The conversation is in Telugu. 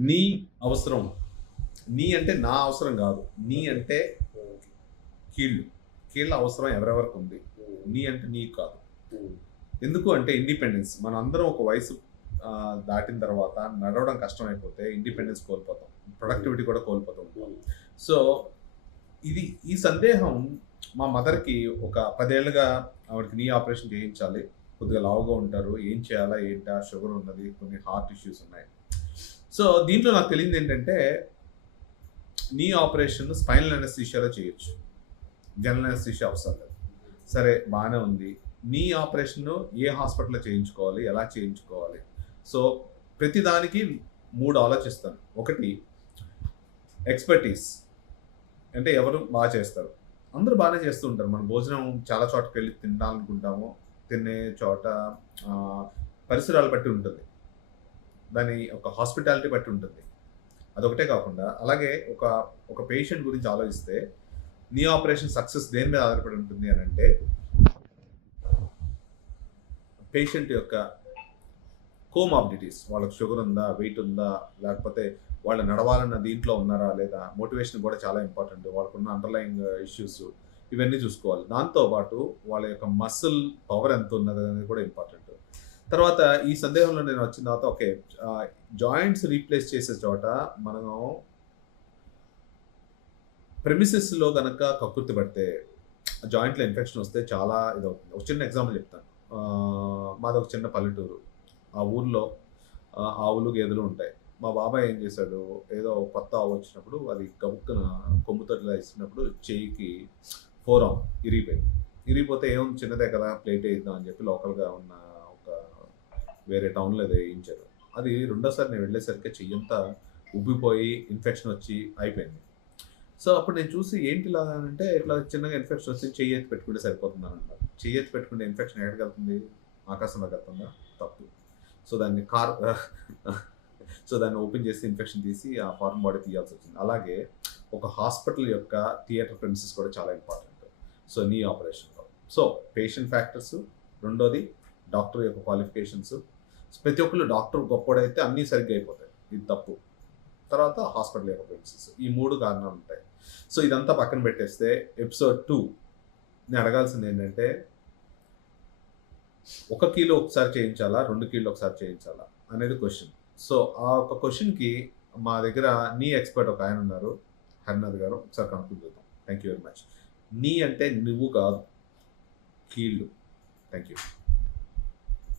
నీ అవసరం. నీ అంటే నా అవసరం కాదు. నీ అంటే కీళ్ళు. కీళ్ళ అవసరం ఎవరెవరికి ఉంది? నీ అంటే నీ కాదు. ఎందుకు అంటే ఇండిపెండెన్స్. మన అందరం ఒక వయసు దాటిన తర్వాత నడవడం కష్టం అయిపోతే ఇండిపెండెన్స్ కోల్పోతాం. ప్రొడక్టివిటీ కూడా కోల్పోతాం సో ఇది ఈ సందేహం మా మదర్కి ఒక పదేళ్ళుగా ఆవిడకి నీ ఆపరేషన్ చేయించాలి. కొద్దిగా లావుగా ఉంటారు. ఏం చేయాలా ఏంటా? షుగర్ ఉన్నది కొన్ని హార్ట్ ఇష్యూస్ ఉన్నాయి. సో దీంట్లో నాకు తెలియదు ఏంటంటే నీ ఆపరేషన్ స్పైనల్ అనస్థీషియాలో చేయొచ్చు. జనరల్ అనస్థీషియా అవసరం లేదు. సరే బాగానే ఉంది. నీ ఆపరేషన్ ఏ హాస్పిటల్లో చేయించుకోవాలి ఎలా చేయించుకోవాలి? సో ప్రతిదానికి మూడు ఆలోచిస్తాను. ఒకటి ఎక్స్పర్టీస్. అంటే ఎవరు బాగా చేస్తారు? అందరూ బాగానే చేస్తూ ఉంటారు. మన భోజనం చాలా చోటకి వెళ్ళి తినాలనుకుంటాము తినే చోట పరిసరాలు బట్టి ఉంటుంది. దాని ఒక హాస్పిటాలిటీ బట్టి ఉంటుంది. అదొకటే కాకుండా అలాగే ఒక ఒక పేషెంట్ గురించి ఆలోచిస్తే నీ ఆపరేషన్ సక్సెస్ దేని మీద ఆధారపడి ఉంటుంది అని అంటే పేషెంట్ యొక్క కోమాబిలిటీస్ వాళ్ళకి షుగర్ ఉందా వెయిట్ ఉందా లేకపోతే వాళ్ళు నడవాలన్న దీంట్లో ఉన్నారా లేదా మోటివేషన్ కూడా చాలా ఇంపార్టెంట్ వాళ్ళకున్న అండర్లయింగ్ ఇష్యూస్ ఇవన్నీ చూసుకోవాలి. దాంతో పాటు వాళ్ళ యొక్క మసిల్ పవర్ ఎంత ఉన్నది అనేది కూడా ఇంపార్టెంట్ తర్వాత ఈ సందేహంలో నేను వచ్చిన తర్వాత ఓకే జాయింట్స్ రీప్లేస్ చేసే చోట మనం ప్రెమిసెస్లో కనుక కక్కుర్తి పడితే జాయింట్లో ఇన్ఫెక్షన్ వస్తే చాలా ఇదవుతుంది ఒక చిన్న ఎగ్జాంపుల్ చెప్తాను. మాది ఒక చిన్న పల్లెటూరు. ఆ ఊర్లో ఆవులు గేదెలు ఉంటాయి. మా బాబాయ్ ఏం చేశాడు ఏదో కొత్త ఆవు వచ్చినప్పుడు అది గబుక్కున కొమ్ముతోటిలా ఇస్తున్నప్పుడు చేయికి ఫోరం ఇరిగిపోయింది. ఇరిగిపోతే ఏం చిన్నదే కదా ప్లేట్ వేద్దాం అని చెప్పి లోకల్గా ఉన్న వేరే టౌన్లో వేయించారు. అది రెండోసారి నేను వెళ్ళేసరికి చెయ్యంతా ఉబ్బిపోయి ఇన్ఫెక్షన్ వచ్చి అయిపోయింది. సో అప్పుడు నేను చూసి ఏంటి ఇలా అంటే ఇట్లా చిన్నగా ఇన్ఫెక్షన్ వచ్చి చెయ్యి ఎత్తి పెట్టుకుంటే సరిపోతుంది అనమాట చెయ్యి ఎత్తి పెట్టుకుంటే ఇన్ఫెక్షన్ ఎక్కడికి వెళ్తుంది? ఆకాశంలోకి వెళ్తుందా? తప్పు. సో దాన్ని కార్ సో దాన్ని ఓపెన్ చేసి ఇన్ఫెక్షన్ తీసి ఆ ఫారెన్ బాడీ తీయాల్సి వచ్చింది. అలాగే ఒక హాస్పిటల్ యొక్క థియేటర్ ప్రిన్సెస్ కూడా చాలా ఇంపార్టెంట్ సో నీ ఆపరేషన్లో సో పేషెంట్ ఫ్యాక్టర్స్ రెండోది డాక్టర్ యొక్క క్వాలిఫికేషన్స్ ప్రతి ఒక్కరు డాక్టర్ గొప్పడైతే అన్నీ సరిగ్గా అయిపోతాయి. ఇది తప్పు. తర్వాత హాస్పిటల్ యొక్క ఈ మూడు కారణాలు ఉంటాయి. సో ఇదంతా పక్కన పెట్టేస్తే ఎపిసోడ్ టూ నేను అడగాల్సింది ఏంటంటే ఒక కిలో ఒకసారి చేయించాలా? రెండు కిలో ఒకసారి చేయించాలా? అనేది క్వశ్చన్. సో ఆ ఒక క్వశ్చన్కి మా దగ్గర నీ ఎక్స్పర్ట్ ఒక ఆయన ఉన్నారు హరినాథ్ గారు. ఒకసారి కనుక్కుని చూద్దాం. థ్యాంక్ యూ వెరీ మచ్ నీ అంటే నువ్వు కాదు. కీళ్ళు. Thank you